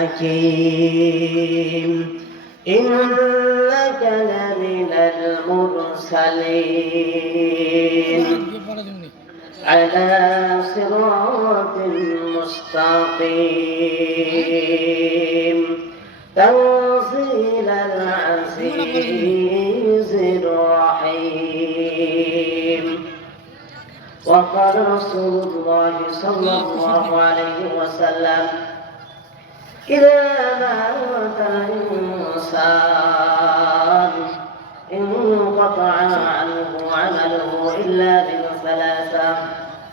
الحكيم إنك لمن المرسلين. على صراط مستقيم. تنزيل العزيز الرحيم. وقال رسول الله صلى الله عليه وسلم إذا مات الإنسان انقطع عنه عمله إلا من ثلاثة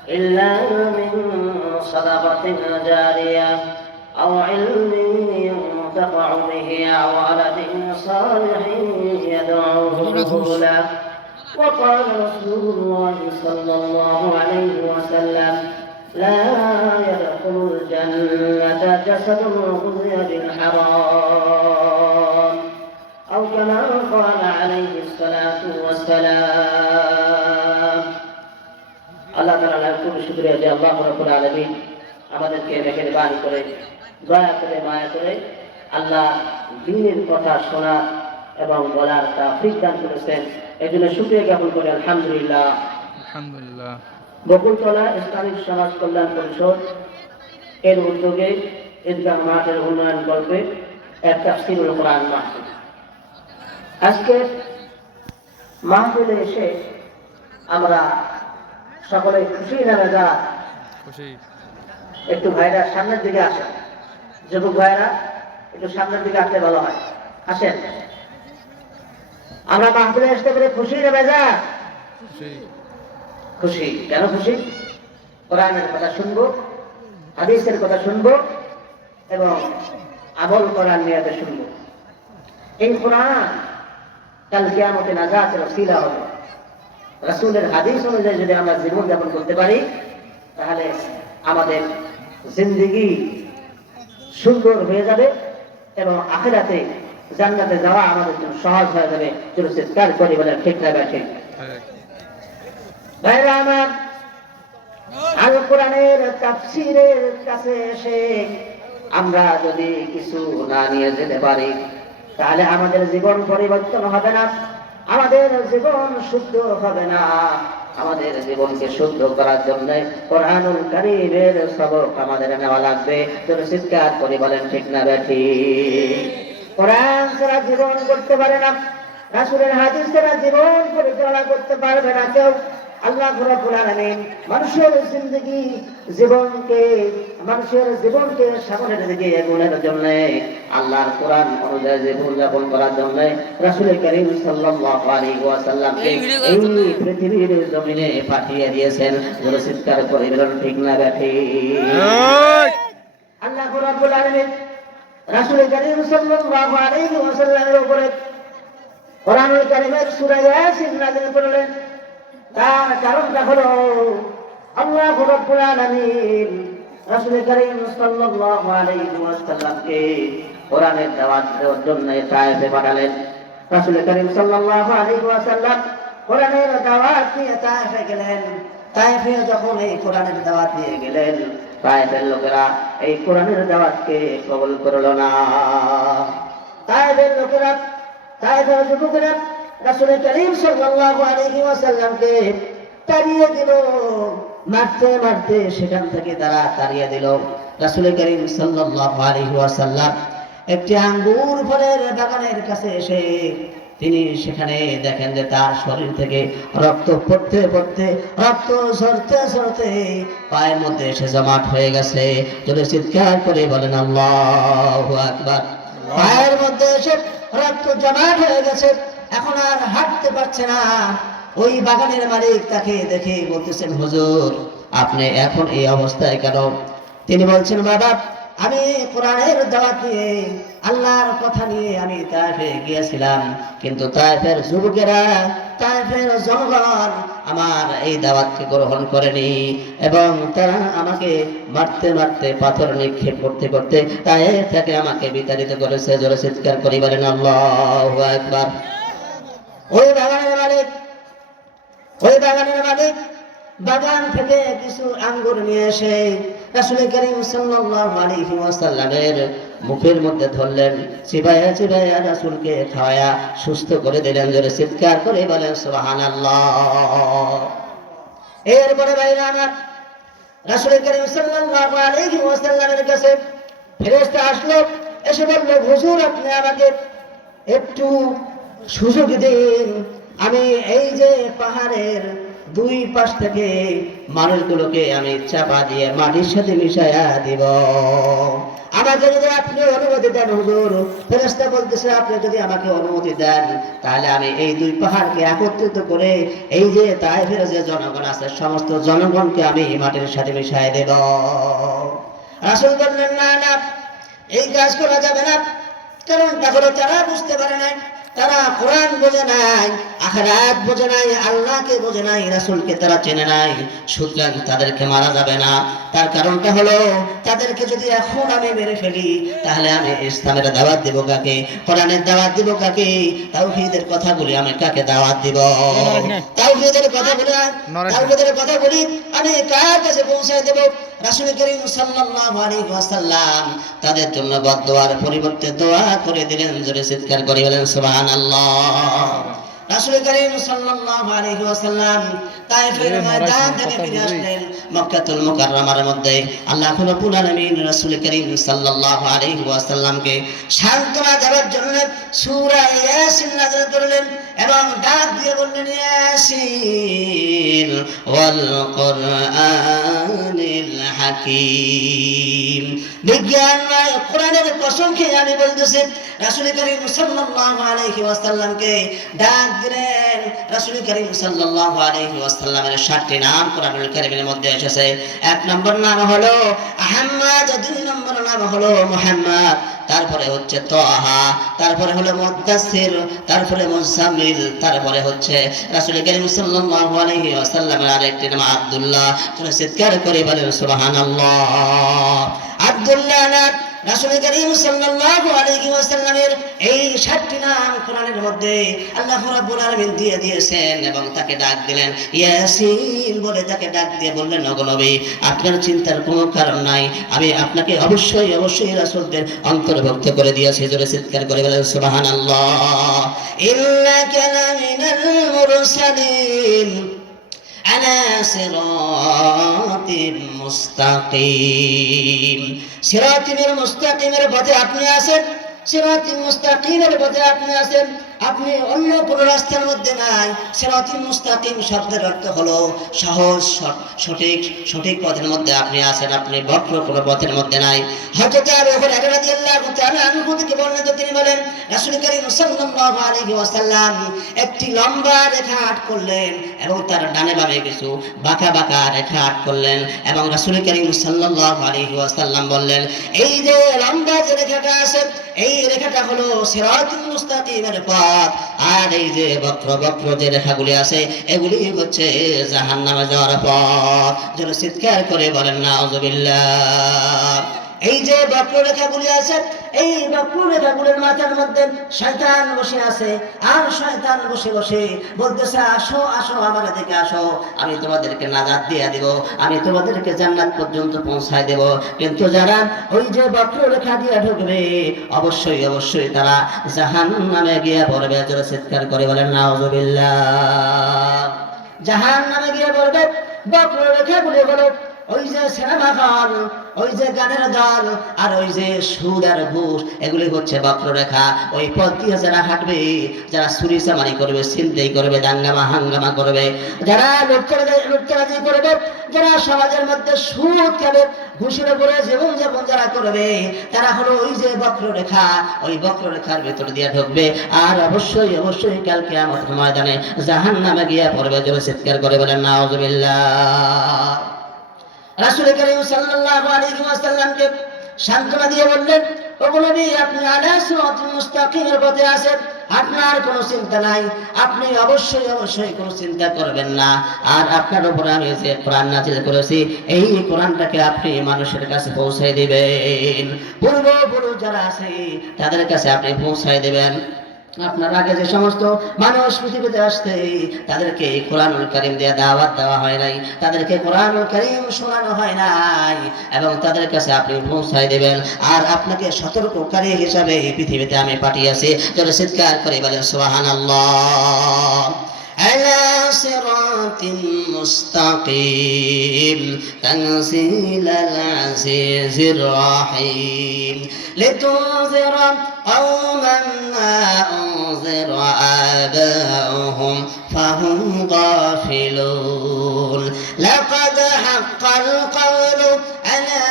إلا من صدقة جارية أو علم ينتفع به أو ولد صالح يدعوه له وقال رسول الله صلى الله عليه وسلم لا يدخل الجنة جسد غذي بالحرام أو كما قال عليه الصلاة والسلام আল্লাহ তালা লাভ খুবই শুক্রিয়া যে আল্লাহ রব্বুল আলমিন আমাদেরকে মেঘের বান করে দয়া করে মায়া করে আল্লাহ দিনের কথা শোনার এবং বলার তা দান করেছেন এই জন্য শুক্রিয়া জ্ঞাপন করে আলহামদুলিল্লাহ আলহামদুলিল্লাহ বকুলতলা ইসলামিক সমাজ কল্যাণ পরিষদ। এর উদ্যোগে ঈদগাহ মাঠের উন্নয়ন করবে এক তাফসিরুল কোরআন মাহফিল। আজকে মাহফিলে এসে আমরা সকলে খুশি না যা খুশি। একটু ভাইরা সামনের দিকে আসেন। যুবক ভাইরা একটু সামনের দিকে আসলে ভালো হয়। আসেন। আমরা মাহফিলে আসতে পেরে খুশি না বেজা খুশি? কেন খুশি? কোরআনের কথা শুনব, হাদিসের কথা শুনব এবং আমল করার নিয়াতে শুনব। এই কোরআন কাল কিয়ামতে নাজাতের ওসিলা হবে। রাসূলের হাদিস অনুযায়ী যদি আমরা জীবন যাপন করতে পারি, তাহলে আমাদের জিন্দিগি সুন্দর হয়ে যাবে এবং আখেরাতে জান্নাতে যাওয়া আমাদের জন্য সহজ হয়ে যাবে। চলো চিৎকার করি বলে ঠিক না আমরা যদি কিছু না নিয়ে যেতে পারি, তাহলে আমাদের জীবন পরিবর্তন হবে না, আমাদের জীবন শুদ্ধ হবে না। আমাদের জীবনকে শুদ্ধ করার জন্য কোরআনুল কারীমের সবক আমাদের নেওয়া লাগবে। তোর চিৎকার করে বলেন, ঠিক না ব্যাঠি কোরআন ছাড়া জীবন করতে পারে না, রাসূলের হাদিস ছাড়া জীবন পরিচালনা করতে পারবে না কেউ। আল্লাহ রাব্বুল আলামিন মানুষের জিন্দগি জীবনকে মানুষের জীবনকে সামনের দিকে এগোনোর জন্য আল্লাহর কোরআন অনুযায়ী জীবন যাপন করার জন্য রাসূল করিম সাল্লাল্লাহু আলাইহি ওয়াসাল্লামকে এই পৃথিবীর জমিনে পাঠিয়ে দিয়েছেন। চিৎকার করে বলেন ঠিক না ব্যাঠি আল্লাহ রাব্বুল আলামিন রাসূল করিম সাল্লাল্লাহু আলাইহি ওয়াসাল্লামের উপরে কোরআনুল কারীমের সূরা ইয়াসিন নাযিল করলেন। তার কারণটা হলো আল্লাহ রাব্বুল আলামিন রাসূল করিম সাল্লাল্লাহু আলাইহি ওয়াসাল্লামকে কোরআনের দাওয়াত দেওয়ার জন্য তায়েফে পাঠালেন। রাসূল করিম সাল্লাল্লাহু আলাইহি ওয়াসাল্লাম কোরআনের দাওয়াত নিয়ে তায়েফে গেলেন। তায়েফে যখন এই কোরআনের দাওয়াত নিয়ে গেলেন, তায়েফের লোকেরা এই কোরআনের দাওয়াতকে কবুল করল না। তায়েফের লোকেরা, তায়েফের যুবকেরা রাসূল করিম সাল্লাল্লাহু আলাইহি ওয়াসাল্লামকে তাড়িয়ে দিল, মারতে মারতে সেখান থেকে তারা তাড়িয়ে দিল। রাসূল করিম সাল্লাল্লাহু আলাইহি ওয়াসাল্লাম একটি আঙ্গুর ফলের বাগানের কাছে এসে তিনি সেখানে দেখেন যে তার শরীর থেকে রক্ত পড়তে পড়তে, রক্ত ঝরতে ঝরতে পায়ের মধ্যে এসে জমাট হয়ে গেছে। যদি চিৎকার করে বলেন, আল্লাহু আকবার। পায়ের মধ্যে এসে রক্ত জমাট হয়ে গেছে। এখন আর হাঁটতে পারছে না। ওই বাগানের মালিক তাকে দেখে বলতেছেন, হুজুর, আপনি এখন এই অবস্থায় কেন? তিনি বলছেন বাবা আমি কোরআনের দাওয়াত নিয়ে, আল্লাহর কথা নিয়ে আমি তাইফে গিয়েছিলাম। কিন্তু তাইফের যুবকেরা, তাইফের জনগণ আমার এই দাওয়াতকে গ্রহণ করেনি এবং তারা আমাকে মারতে মারতে, পাথর নিক্ষেপ করতে করতে তাইফ থেকে আমাকে বিতাড়িত করেছে। জোরে চিৎকার করি বলেন, আল্লাহু আকবার। ওই বাগানের মালিক ওই বাগানের মালিক, বাগান থেকে কিছু আঙ্গুর নিয়ে এসে রাসূল করিম সাল্লাল্লাহু আলাইহি ওয়াসাল্লামের মুখের মধ্যে ধরলেন। চিবায়া চিবায়া রাসূলকে খাওয়ায়া সুস্থ করে দিলেন, জোরে চিৎকার করে বলেন, সুবহানাল্লাহ। এরপরে বাইরে আমার, রাসূল করিম সাল্লাল্লাহু আলাইহি ওয়াসাল্লামের কাছে ফেরেশতা আসলো, এসে বলল, হুজুর, আপনি আমাকে একটু সুযোগ দিন আমি এই যে পাহাড়ের দুই পাশ থেকে মানুষগুলোকে আমি চাপা দিয়ে মাটির সাথে মিশাইয়া দিব। আমাকে যদি আপনি অনুমতি দেন, হুজুর ফেরেস্তা বলতেছে, আপনি যদি আমাকে অনুমতি দেন, তাহলে আমি এই দুই পাহাড়কে একত্রিত করে এই যে তাইফের যে জনগণ আছে, সমস্ত জনগণকে আমি মাটির সাথে মিশাই দেব। রাসূল বললেন, না না, এই কাজ করা যাবে না। কারণ তারা বুঝতে পারে নাই। তারা কোরআন বোঝে নাই আখরাত বোঝে নাই আল্লাহকে বোঝে নাই রাসূলকে তারা চেনে নাই সুতরাং তাদেরকে মারা যাবে না। তার কারণটা হলো তাদেরকে যদি এখন আমি মেরে ফেলি তাহলে আমি ইসলামের দাওয়াত দিব কাকে? কোরআনের দাওয়াত দিব কাকে? তাওহীদের কথা বলি আমি কাকে দাওয়াত দিব? তাওহীদের কথা বলি তাওহীদের কথা বলি আমি কার কাছে পৌঁছায় দেব? রাসূল করিম সাল্লাল্লাহু আলাইহি ওয়াসাল্লাম তাদের জন্য বদদোয়ার পরিবর্তে দোয়া করে দিলেন জোরে চিৎকার করে বলেন সুবহানাল্লাহ। রাসূল করিম সাল্লাল্লাহু আলাইহি ওয়াসাল্লাম তায়েফের ময়দান থেকে ফিরে আসলেন মক্কাতুল মুকাররমার মধ্যে। আল্লাহ রাব্বুল আলামিন রাসূল করিম সাল্লাল্লাহু আলাইহি ওয়াসাল্লামকে সান্ত্বনা দেওয়ার জন্য সূরা ইয়াসিন নাযিল করলেন এবং ডাক দিয়ে বললেন ইয়াসিন ওয়াল কোরআনিল হাকীম। বিজ্ঞান কোরআনের কসম খেয়ে আমি বলতেছি রাসূল করিম সাল্লাল্লাহু আলাইহি ওয়াসাল্লামকে ডাক দিলেন। রাসূল করিম সাল্লাল্লাহু আলাইহি ওয়াসাল্লামের সাতটি নাম কোরআনুল কারীমের মধ্যে এসেছে। এক নম্বর নাম হলো আহমদ দুই নম্বর নাম হলো মুহাম্মদ। তারপরে হচ্ছে তোহা তারপরে হলো মুদাসসির, তারপরে মুজাম্মিল, তারপরে হচ্ছে রাসূল করিম সাল্লাল্লাহু আলাইহি ওয়াসাল্লামের আরেকটি নাম আব্দুল্লাহ। তোমরা চিৎকার করে বলেন, সুবহানাল্লাহ। আব্দুল্লাহ এবং তাকে ডাক দিলেন বলে তাকে ডাক দিয়ে বললেন আপনার চিন্তার কোনো কারণ নাই। আমি আপনাকে অবশ্যই অবশ্যই রাসূলদের অন্তর্ভুক্ত করে দিয়েছি। জোরে চিৎকার করে বলেন على صراط مستقيم صراط মুস্তাকিমের পথে আপনি আছেন সিরাত মুস্তাকিমের পথে আপনি আছেন আপনি অন্য কোনো রাস্তার মধ্যে নাই। সিরাত মুস্তাকিম শব্দের অর্থ হলো সহজ সঠিক সঠিক পথের মধ্যে আপনি আছেন, আপনি বক্র কোনো পথের মধ্যে নাই। বর্ণিত তিনি বলেন ওয়াসাল্লাম একটি লম্বা রেখা আট করলেন এবং তার ডানে বামে কিছু বাঁকা বাঁকা রেখা আট করলেন এবং রাসূল করিম ওয়াসাল্লাম বললেন, এই যে লম্বা যে রেখাটা আছে, এই রেখাটা হলো সিরাতুল মুস্তাকিমের পথ। আর এই যে বক্র বক্র যে রেখাগুলি আছে, এগুলি হচ্ছে জাহান্নামে যাওয়ার পথ। যেন চিৎকার করে বলেন, নাউজুবিল্লাহ। এই যে বক্ররেখাগুলি আছে, এই বক্ররেখাগুলির মাথার মধ্যে শয়তান বসে আছে, আর শয়তান বসে বসে বলতেছে, আসো আসো, আমার দিকে আসো, আমি তোমাদেরকে নাজাত দিয়ে দিব, আমি তোমাদেরকে জান্নাত পর্যন্ত পৌঁছায় দেব। কিন্তু যারা ওই যে বক্ররেখা দিয়ে ঢুকবে, অবশ্যই অবশ্যই তারা জাহান নামে গিয়ে পড়বে, জোরে চিৎকার করে বলেন, নাউজুবিল্লাহ। জাহান নামে গিয়ে পড়বে, বক্ররেখাগুলি হলো ওই যে সিনেমা হল ওই যে গানের দল আর ওই যে সুদ আর ঘুষ, এগুলি হচ্ছে বক্ররেখা। ওই পথ দিয়ে যারা হাঁটবে, যারা চুরি চামারি করবে চিন্তাই করবে, দাঙ্গামা হাঙ্গামা করবে, যারা লুটতরাজি করবে, যারা সমাজের মধ্যে সুদ খাবে, ঘুষের উপরে জীবন যাপন যারা করবে, তারা হলো ওই যে বক্ররেখা। ওই বক্ররেখার ভেতর দিয়ে ঢুকবে। আর অবশ্যই অবশ্যই কালকে আমার ময়দানে জাহান নামে গিয়ে পড়বে, জোরে চিৎকার করে বলেন, নাউজুবিল্লাহ। রাসূল করিম সাল্লাল্লাহু আলাইহি ওয়াসাল্লামকে সান্ত্বনা দিয়ে বললেন ওগো নবী, আপনি আলা সিরাতুল মুস্তাকিমের পথে আছেন। আপনার কোনো চিন্তা নাই। আপনি অবশ্যই অবশ্যই কোনো চিন্তা করবেন না। আর আপনার উপরে আমি যে কোরআন নাজিল করেছি, এই কোরআনটাকে আপনি মানুষের কাছে পৌঁছে দিবেন। পূর্ব পুরুষ যারা আছে, তাদের কাছে আপনি পৌঁছায় দিবেন। আপনার আগে যে সমস্ত মানুষ পৃথিবীতে আসতে তাদেরকে এই কোরআনুল করিম দিয়ে দাওয়াত দেওয়া হয় নাই তাদেরকে কোরআনুল করিম শোনানো হয় নাই এবং তাদের কাছে আপনি পৌঁছায় দেবেন আর আপনাকে সতর্ককারী হিসাবে এই পৃথিবীতে আমি পাঠিয়েছি চলে চিৎকার করে বলেন সোহান على صراط مستقيم تنزيل العزيز الرحيم لتنذر قوما ما أنذر آباؤهم فهم غافلون لقد حق القول على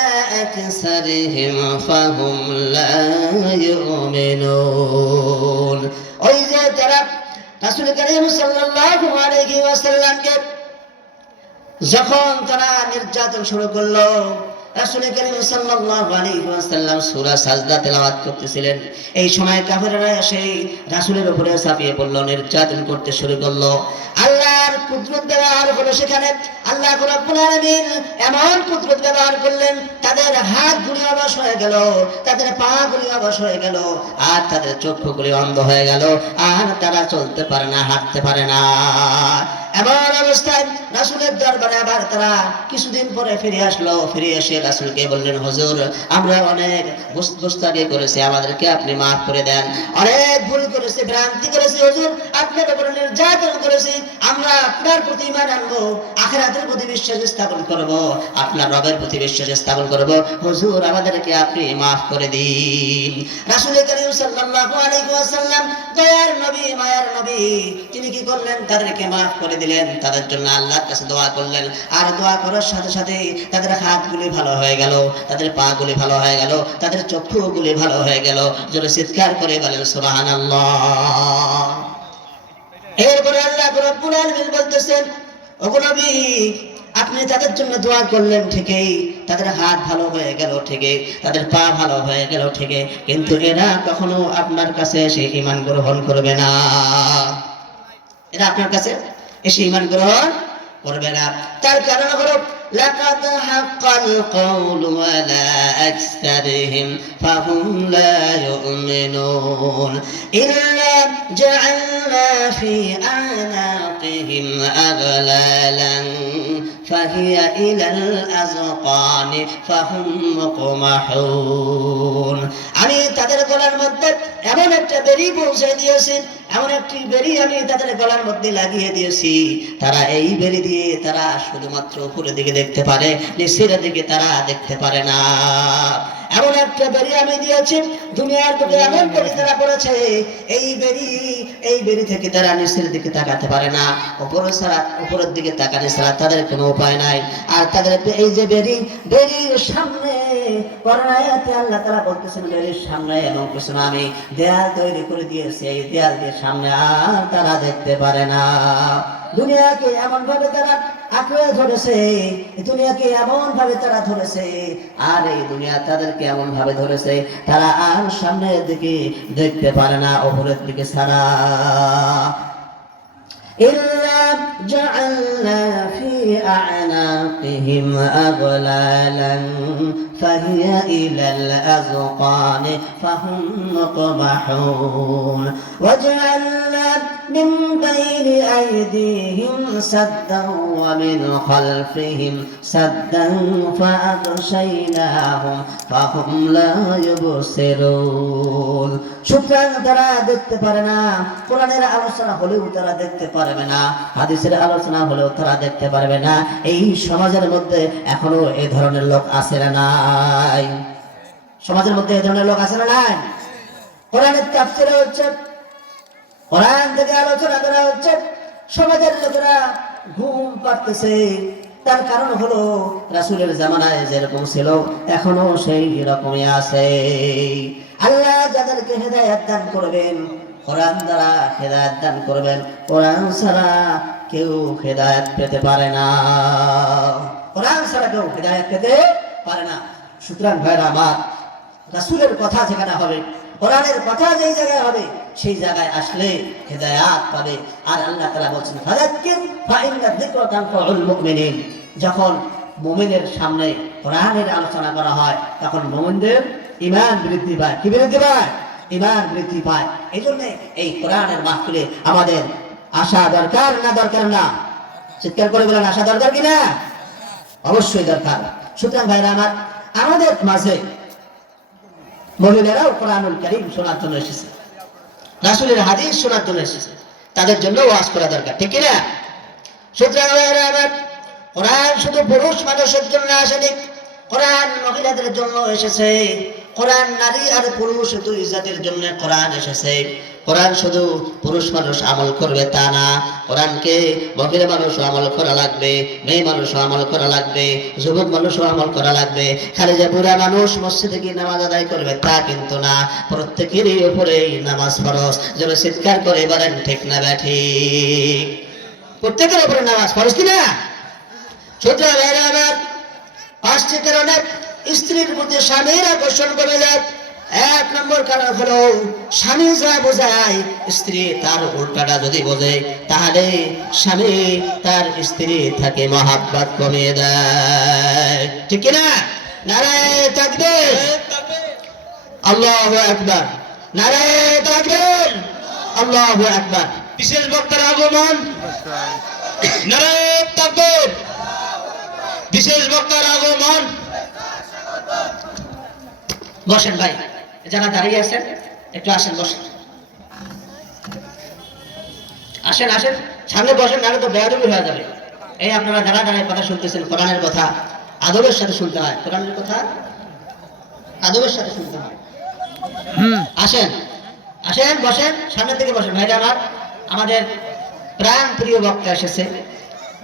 أكثرهم فهم لا يؤمنون وإذا ترى রাসূল করিম সাল্লাল্লাহু আলাইহি ওয়াসাল্লামকে যখন তারা নির্যাতন শুরু করলো রাসূল করিম সাল্লাল্লাহু আলাইহি ওয়াসাল্লাম সূরা সাজদা তেলাওয়াত করতেছিলেন। এই সময় কাফেররা রাসূলের উপরে পড়ল, নির্যাতন করতে শুরু করল। আল্লাহর কুদরত ব্যবহার হলো সেখানে। আল্লাহ রাব্বুল আলামিন এমন কুদরত ব্যবহার করলেন, তাদের হাত গুলি অবশ হয়ে গেল, তাদের পা গুলি অবশ হয়ে গেল, আর তাদের চক্ষুগুলি অন্ধ হয়ে গেল, আর তারা চলতে পারে না, হাঁটতে পারে না। এমন অবস্থায় রাসূলের দরবারে আবার তারা কিছুদিন পরে ফিরে আসলো। ফিরে এসে রাসূলকে বললেন, হুজুর, আমরা অনেক গোস্তাগে করেছি, আমাদেরকে আপনি মাফ করে দেন। অনেক ভুল করেছি, ভ্রান্তি করেছি, হুজুর আপনার উপরে নির্যাতন করেছি। আমরা আপনার প্রতি ইমান আনব, আখিরাতের প্রতি বিশ্বাস স্থাপন করব, আপনার রবের প্রতি বিশ্বাস স্থাপন করব। হুজুর, আমাদেরকে আপনি মাফ করে দিন। রাসূল করিম ওয়াসাল্লাম দয়ার নবী, মায়ার নবী, তিনি কি করলেন? তাদেরকে মাফ করে দিলেন। তাদের জন্য আল্লাহর কাছে দোয়া করলেন। আর দোয়া করার সাথে সাথে তাদের হাতগুলি ভালো হয়ে গেল, তাদের পা গুলি ভালো হয়ে গেল, তাদের চক্ষুগুলি ভালো হয়ে গেল। জোরে চিৎকার করে বলেন, সুবহানাল্লাহ। এরপরে আল্লাহ রব্বুল আলামিন বলতেছেন, ওগো নবী, আপনি তাদের জন্য দোয়া করলেন ঠিকই, তাদের হাত ভালো হয়ে গেল ঠিকই, তাদের পা ভালো হয়ে গেল ঠিকই, কিন্তু এরা কখনো আপনার কাছে এসে ঈমান গ্রহণ করবে না। এরা আপনার কাছে এসে ঈমান গ্রহণ করবে না তার কারণ হলো لقد حق القول على أكثرهم فهم لا يؤمنون إلا جعلنا في أعناقهم أغلالا فهي إلى الأذقان فهم مقمحون আমি তাদের গলার মধ্যে এমন একটা বেরি পৌঁছে দিয়েছি এমন একটি বেরি আমি তাদের গলার মধ্যে লাগিয়ে দিয়েছি তারা এই বেরি দিয়ে তারা শুধুমাত্র উপরের দিকে দেখতে পারে নিচের দিকে তারা দেখতে পারে না এমন একটা বেরি আমি দিয়েছি। দুনিয়ার বুকে এমন বেরি তারা পড়েছে এই বেরি এই বেরি থেকে তারা নিচের দিকে তাকাতে পারে না। উপরে ছাড়া উপরের দিকে তাকাতে ছাড়া তাদের কোনো উপায় নাই। আর তাদের এই যে বেরি, বেরির সামনে করোনায়াতে আল্লাহ তারা বলতেছেন, বেরির সামনে এবং পিছনে আমি দেয়াল তৈরি করে দিয়েছি, এই দেয়াল দিয়ে সামনে আর তারা দেখতে পারে না। দুনিয়াকে এমন ভাবে তারা আঁকড়ে ধরেছে এই দুনিয়াকে এমন ভাবে তারা ধরেছে আর এই দুনিয়া তাদেরকে এমন ভাবে ধরেছে তারা আর সামনের দিকে দেখতে পারে না ওপরের দিকে ছাড়া إلا جعلنا في أعناقهم أغلالا فهي إلى الأذقان فهم مقمحون وجعلنا من بين أيديهم سدا ومن خلفهم سدا فأغشيناهم فهم لا يبصرون সুতরাং তারা দেখতে পারে না কোরআনের আলোচনা হলেও তারা দেখতে পারবে না হাদিসের আলোচনা হলেও তারা দেখতে পারবে না এই সমাজের মধ্যে এখনো এই ধরনের লোক আছে না নাই। সমাজের মধ্যে এই ধরনের লোক আছে না নাই? কোরআনের তাফসিরে হচ্ছে, কোরআন থেকে আলোচনা করা হচ্ছে, সমাজের লোকেরা ঘুম পাচ্ছে তার কারণ হলো, রাসূলের জামানায় যেরকম ছিল, এখনও সেই রকমই আছে। আল্লাহ যাদেরকে হেদায়েত দান করবেন, কোরআন দ্বারা হেদায়েত দান করবেন, কোরআন ছাড়া কেউ হেদায়েত পেতে পারে না। কোরআন ছাড়া কেউ হেদায়েত পেতে পারে না। সুতরাং ভাইরা আমার রাসূলের কথা যেখানে হবে, কোরআনের কথা যেই জায়গায় হবে, সেই জায়গায় আসলে হেদায়াত পাবে। আর আল্লাহ তাআলা বলছেন মুমিনিন। যখন মুমিনের সামনে কোরআনের আলোচনা করা হয়, তখন মুমিনদের ঈমান বৃদ্ধি পায়। কি বৃদ্ধি পায়? ঈমান বৃদ্ধি পায়। এই জন্য এই কোরআনের মাহফিলে আমাদের আসা দরকার না দরকার না? চিৎকার করে বলেন, আসা দরকার কি না? অবশ্যই দরকার। সুতরাং ভাইরা আমার আমাদের মাঝে মহিলারাও কোরআনুল করিম শোনার জন্য এসেছে। রাসুলের হাদিস শোনার জন্য এসেছে। তাদের জন্য ওয়াজ করা দরকার, ঠিক কি না সুতরাং কোরআন শুধু পুরুষ মানুষের জন্য আসেনি কোরআন মহিলাদের জন্য এসেছে। কোরআন নারী আর পুরুষ দুই জাতির জন্য কোরআন এসেছে। কোরআন শুধু পুরুষ মানুষ আমল করবে তা না। কোরআনকে মহিলা মানুষও আমল করা লাগবে, মেয়ে মানুষও আমল করা লাগবে, যুবক মানুষও আমল করা লাগবে। খালি যে বুড়া মানুষ মসজিদে গিয়ে নামাজ আদায় করবে তা কিন্তু না। প্রত্যেকেরই উপরেই নামাজ ফরজ। যেন চিৎকার করে বলেন, ঠিক না ব্যাঠি প্রত্যেকের উপরে নামাজ ফরজ কিনা ভাইরা পাঁচটি কারণে স্ত্রীর প্রতি স্বামীর আকর্ষণ করে যায় এক নম্বর কারণ হলো স্বামী যা বোঝায়, স্ত্রী তার উল্টাটা যদি বোঝে, তাহলে স্বামী তার স্ত্রী থাকে মহাব্বত কমিয়ে দেয়। ঠিক কিনা? নারায় থাকবে আল্লাহ আকবার। নারায় থাকবে আল্লাহ আকবার। বিশেষ বক্তার আগমন। নারায় থাকবে বিশেষ বক্তার আগমন। বসেন ভাই যারা দাঁড়িয়ে আছেন একটু আসেন বসেন। আসেন আসেন সামনে বসেন নাহলে তো বেয়াদবি হয়ে যাবে। এই আপনারা দাঁড়া দাঁড়িয়ে কথা শুনতেছেন কোরআনের কথা আদবের সাথে শুনতে হয়। কোরআনের কথা আদবের সাথে শুনতে হয়। হুম। আসেন আসেন বসেন সামনে থেকে বসেন। ভাইরা আমার আমাদের প্রাণ প্রিয় বক্তা এসেছে।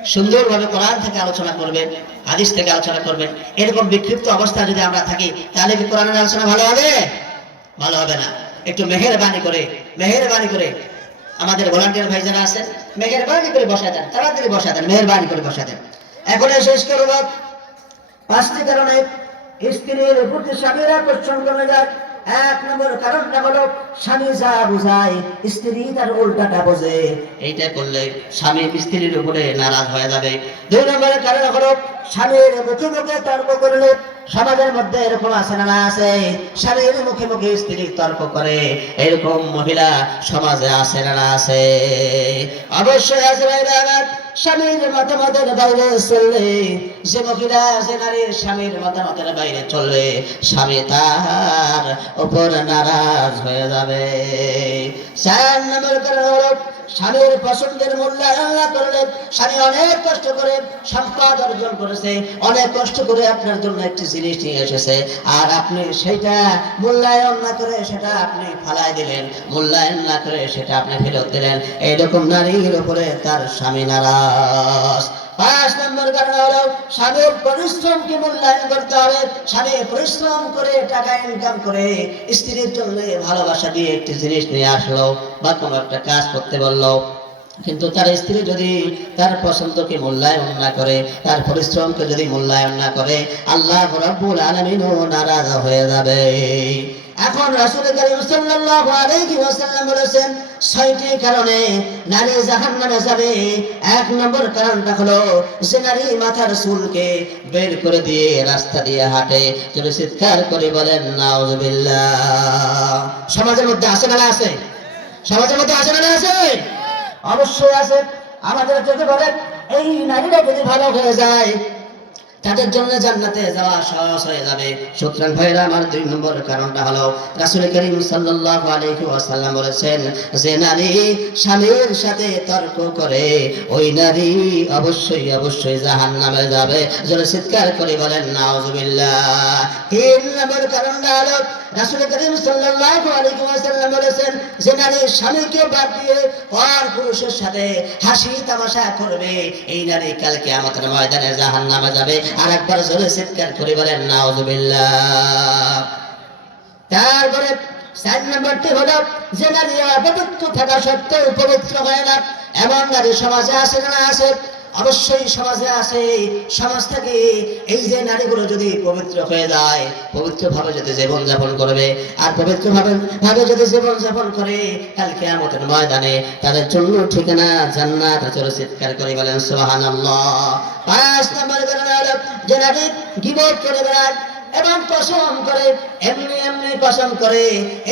সুন্দরভাবে কোরআন থেকে আলোচনা করবেন। হাদিস থেকে আলোচনা করবেন। এরকম বিক্ষিপ্ত অবস্থা যদি আমরা থাকি, তাহলে কি কোরআনের আলোচনা ভালো হবে? ভালো হবে না। একটু মেহেরবানি করে মেহেরবানি করে আমাদের ভলান্টিয়ার ভাই যারা আছেন, মেহেরবানি করে বসা দেন, তাড়াতাড়ি বসা দেন, মেহেরবানি করে বসা দেন। এখন শেষ করব। পাঁচটি কারণে স্ত্রীর প্রতি স্বামীর আকর্ষণ কমে যায়। এক নম্বর কারণটা হলো স্বামী যা বোঝায় স্ত্রী তার উল্টাটা বোঝে। এইটা করলে স্বামী স্ত্রীর উপরে নারাজ হয়ে যাবে। দুই নম্বরের কারণ হলো স্বামীর মুখে মুখে তর্ক করলে সমাজের মধ্যে এরকম আছে না আছে। স্বামীর মুখে মুখে স্ত্রী তর্ক করে এরকম মহিলা সমাজে আছে না আছে। অবশ্যই আছে ভাইরা স্বামীর মতামতের বাইরে চললে, যে মহিলা, যে নারীর স্বামীর মতামতের বাইরে চললে, স্বামী তার উপর নারাজ হয়ে যাবে। চার নম্বর স্বামীর পছন্দের মূল্যায়ন না করলে স্বামী অনেক কষ্ট করে সম্পদ অর্জন করেছে, অনেক কষ্ট করে আপনার জন্য একটি জিনিস নিয়ে এসেছে। আর আপনি সেটা মূল্যায়ন না করে সেটা আপনি ফালাই দিলেন, মূল্যায়ন না করে সেটা আপনি ফেরত দিলেন। এইরকম নারীর উপরে তার স্বামী নারাজ। পাঁচ নম্বর কারণ হলো স্বামীর পরিশ্রমকে মূল্যায়ন করতে হবে স্বামী পরিশ্রম করে টাকা ইনকাম করে স্ত্রীর জন্য ভালোবাসা দিয়ে একটি জিনিস নিয়ে আসলো বা কোনো একটা কাজ করতে বলল। কিন্তু তার স্ত্রী যদি তার পছন্দকে মূল্যায়ন না করে, তার পরিশ্রমকে যদি মূল্যায়ন না করে, আল্লাহ রব্বুল আলমিনও নারাজ হয়ে যাবে। এখন রাসূল করিম সাল্লাল্লাহু বলেছেন, ছয়টি কারণে নারী জাহান্নামে যাবে। এক নম্বর কারণটা হলো যে নারী মাথার চুলকে বের করে দিয়ে রাস্তা দিয়ে হাঁটে। যদি চিৎকার করে বলেন, নাউজুবিল্লাহ। সমাজের মধ্যে আছে না আছে? সমাজের মধ্যে আছে না আছে? অবশ্যই আছে। আমাদের চোখে বলে এই নারীরা যদি ভালো হয়ে যায় তাদের জন্য জান্নাতে যাওয়া সহজ হয়ে যাবে। সুতরাং ভাইরা, আমার দুই নম্বর কারণটা হলো, রাসূল করিম সাল্লাল্লাহু আলাইহি ওয়াসাল্লাম বলেছেন, যে নারী স্বামীর সাথে তর্ক করে, ওই নারী অবশ্যই অবশ্যই জাহান্নামে যাবে। যারা চিৎকার করে বলেন, নাউজুবিল্লাহ। তিন নম্বর কারণটা হলো রাসূল করিম সাল্লাল্লাহু আলাইহি ওয়াসাল্লাম বলেছেন, যে নারী স্বামীকে বাদ দিয়ে পর পুরুষের সাথে হাসি তামাশা করবে, এই নারী কাল কিয়ামতের ময়দানে জাহান্নামে যাবে। আর একবার জোরে চিৎকার করে বলেন, নাউজুবিল্লাহ। তারপরে চার নম্বরটি হলো, যে নারী অপবিত্র থাকা সত্ত্বেও পবিত্র হয় না। এমন নারী সমাজে আছে না আছে? অবশ্যই সমাজে আসে, সমাজ থেকে এই যে নারীগুলো যদি পবিত্র হয়ে যায় পবিত্র ভাবে যদি জীবনযাপন করবে, আর পবিত্র ভাবে যদি জীবনযাপন করে কালকে আমাদের ময়দানে তাদের জন্য ঠিকানা জান্নাত চলে চিৎকার করে বলেন সোহান পাঁচ নম্বর যে নারী গিবত করে বেড়ায় এবং কসম করে, এমনি এমনি কসম করে,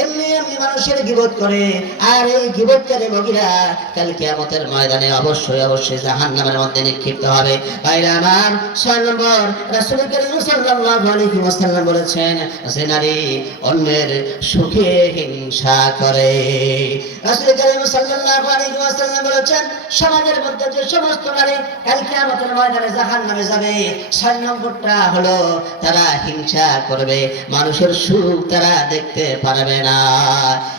এমনি এমনি মানুষের গিবত করে। আর এই গিবতকারী মহিলা কাল কিয়ামতের ময়দানে অবশ্যই অবশ্যই জাহান্নামের মধ্যে নিক্ষিপ্ত হবে। ভাইরা আমার, ছয় নম্বর, রাসূল করিম সাল্লাল্লাহু আলাইহি ওয়াসাল্লাম বলেছেন, যে নারী অন্যের সুখে হিংসা করে। রাসূল করিম সাল্লাল্লাহু আলাইহি ওয়াসাল্লাম বলেছেন, সমাজের মধ্যে যে সমস্ত নারী কাল ময়দানে জাহান্নামে যাবে, ছয় নম্বরটা হলো তারা হিংসা করবে, মানুষের সুখ তারা দেখতে পারবে না।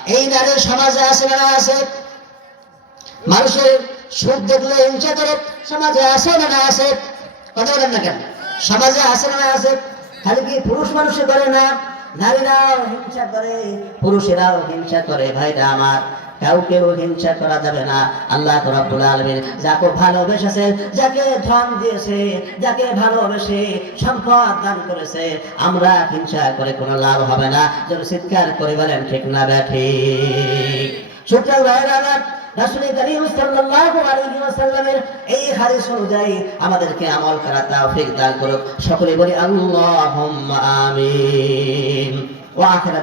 এই নারী সমাজে আছে না আছে? মানুষের সুখ দেখলে হিংসা করে সমাজে আছে না আছে? কথা বলেন না কেন? সমাজে আছে না না আছে? খালি কি পুরুষ মানুষে করে না? নারীরাও হিংসা করে, পুরুষেরাও হিংসা করে, ভাইরা আমার। কাউকেও হিংসা করা যাবে না। আল্লাহ রাব্বুল আলামিন যাকে ভালোবেসেছে, যাকে ধন দিয়েছে, যাকে ভালোবেসে সম্পদ দান করেছে, আমরা হিংসা করে কোনো লাভ হবে না। যেন চিৎকার করে বলেন, ঠিক না ব্যাঠি সুতরাং এই অনুযায়ী আমাদেরকে আমল করা তৌফিক দান করুক। সকলে বলি, আল্লাহুম্মা আমিন। ওয়া আখির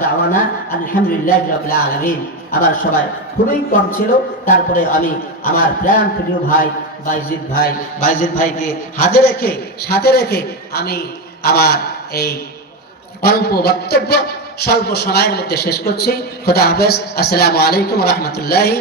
আমার সবাই খুবই কম ছিল। তারপরে আমি আমার প্রাণ প্রিয় ভাই বাইজিৎ ভাই বাইজিদ ভাইকে হাতে রেখে, সাথে রেখে আমি আমার এই অল্প বক্তব্য স্বল্প সময়ের মধ্যে শেষ করছি। খোদা হাফেজ। আসসালামু আলাইকুম রহমতুল্লাহি